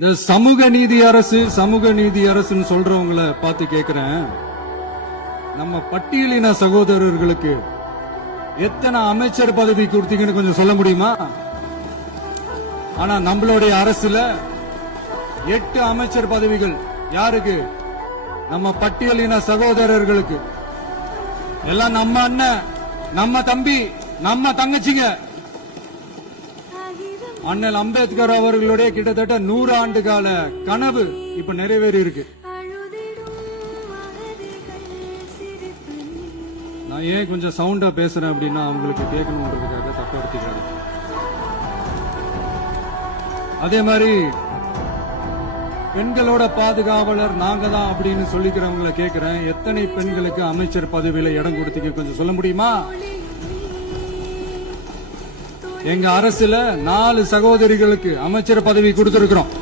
இந்த சமூக நீதி அரசுன்னு சொல்றவங்களை பார்த்து கேக்குறேன், நம்ம பட்டியலின சகோதரர்களுக்கு எத்தனை அமைச்சர் பதவி கொடுத்தீங்கன்னு கொஞ்சம் சொல்ல முடியுமா? ஆனா நம்மளுடைய அரசுல 8 அமைச்சர் பதவிகள் யாருக்கு? நம்ம பட்டியலின சகோதரர்களுக்கு. எல்லாம் நம்ம அண்ணன், நம்ம தம்பி, நம்ம தங்கச்சிங்க. அண்ணல் அம்பேத்கர் அவர்களுடைய கிட்டத்தட்ட 100 ஆண்டு கால கனவு இப்ப நிறைவேறி இருக்கு. நான் ஏன் கொஞ்சம் சவுண்டா பேசுறேன் அப்படின்னா அவங்களுக்கு கேட்கணும்ன்றதுக்காக தப்பு எடுத்துக்கிறாங்க. அதே மாதிரி பெண்களோட பாதுகாவலர் நாங்க தான் அப்படின்னு சொல்லிக்கிறவங்களை கேட்கிறேன், எத்தனை பெண்களுக்கு அமைச்சர் பதவியில இடம் கொடுத்தீங்க கொஞ்சம் சொல்ல முடியுமா? எங்க அரசுல 4 சகோதரிகளுக்கு அமைச்சர் பதவி கொடுத்திருக்கிறோம்.